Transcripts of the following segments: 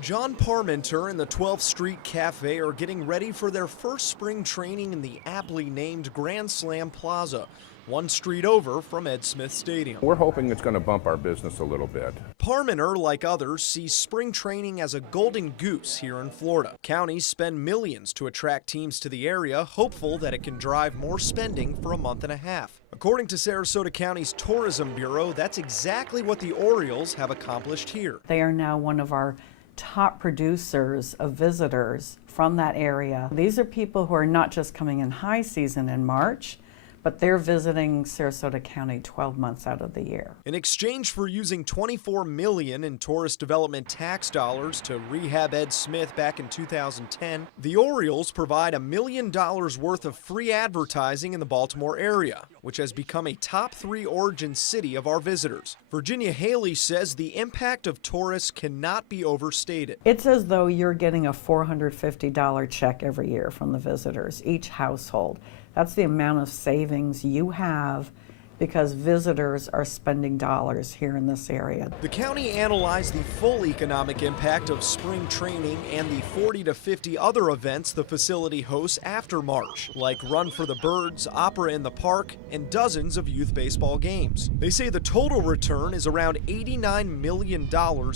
John Parmenter and the 12th Street Cafe are getting ready for their first spring training in the aptly named Grand Slam Plaza, one street over from Ed Smith Stadium. We're hoping it's going to bump our business a little bit. Parmenter, like others, sees spring training as a golden goose here in Florida. Counties spend millions to attract teams to the area, hopeful that it can drive more spending for a month and a half. According to Sarasota County's Tourism Bureau, that's exactly what the Orioles have accomplished here. They are now one of our top producers of visitors from that area. These are people who are not just coming in high season in March, but they're visiting Sarasota County 12 months out of the year. In exchange for using $24 million in tourist development tax dollars to rehab Ed Smith back in 2010, the Orioles provide $1 million worth of free advertising in the Baltimore area, which has become a top 3 origin city of our visitors. Virginia Haley says the impact of tourists cannot be overstated. It's as though you're getting a $450 check every year from the visitors, each household. That's the amount of savings you have because visitors are spending dollars here in this area. The county analyzed the full economic impact of spring training and the 40 to 50 other events the facility hosts after March, like Run for the Birds, Opera in the Park, and dozens of youth baseball games. They say the total return is around $89 million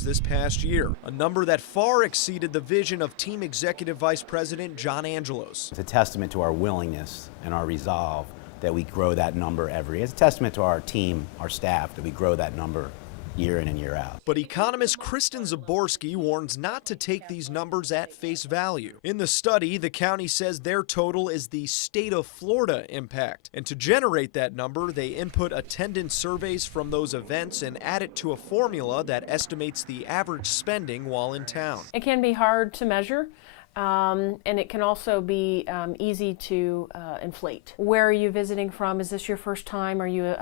this past year, a number that far exceeded the vision of Team Executive Vice President John Angelos. It's a testament to our willingness and our resolve that we grow that number every year. It's a testament to our team, our staff, that we grow that number year in and year out. But economist Kristen Zaborski warns not to take these numbers at face value. In the study, the county says their total is the state of Florida impact. And to generate that number, they input attendance surveys from those events and add it to a formula that estimates the average spending while in town. It can be hard to measure. And it can also be easy to inflate. Where are you visiting from? Is this your first time? Are you,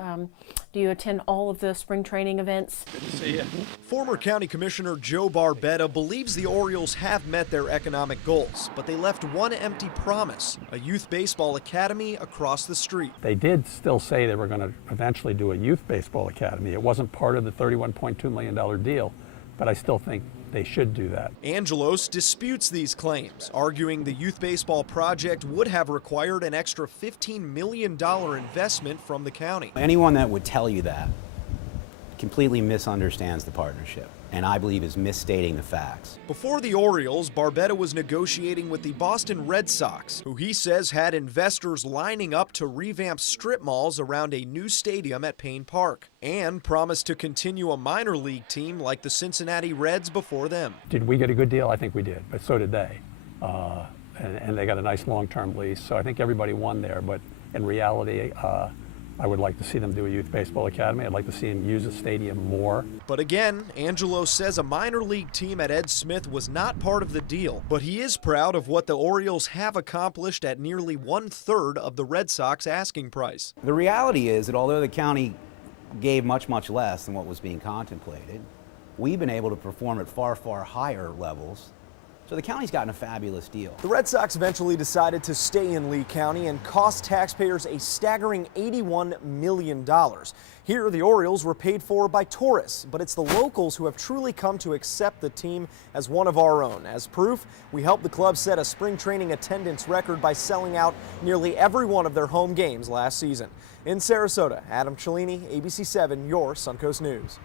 do you attend all of the spring training events? Good to see you. Former County Commissioner Joe Barbetta believes the Orioles have met their economic goals, but they left one empty promise, a youth baseball academy across the street. They did still say they were going to eventually do a youth baseball academy. It wasn't part of the $31.2 million deal, but I still think they should do that. Angelos disputes these claims, arguing the youth baseball project would have required an extra $15 million investment from the county. Anyone that would tell you that completely misunderstands the partnership, and I believe is misstating the facts. Before the Orioles, Barbetta was negotiating with the Boston Red Sox, who he says had investors lining up to revamp strip malls around a new stadium at Payne Park, and promised to continue a minor league team like the Cincinnati Reds before them. Did we get a good deal? I think we did, but so did they. And they got a nice long-term lease, so I think everybody won there, but in reality, I would like to see them do a youth baseball academy. I'd like to see them use the stadium more. But again, Angelo says a minor league team at Ed Smith was not part of the deal. But he is proud of what the Orioles have accomplished at nearly 1/3 of the Red Sox asking price. The reality is that although the county gave much, much less than what was being contemplated, we've been able to perform at far, far higher levels. So the county's gotten a fabulous deal. The Red Sox eventually decided to stay in Lee County and cost taxpayers a staggering $81 million. Here, the Orioles were paid for by tourists, but it's the locals who have truly come to accept the team as one of our own. As proof, we helped the club set a spring training attendance record by selling out nearly every one of their home games last season. In Sarasota, Adam Cellini, ABC 7, your Suncoast News.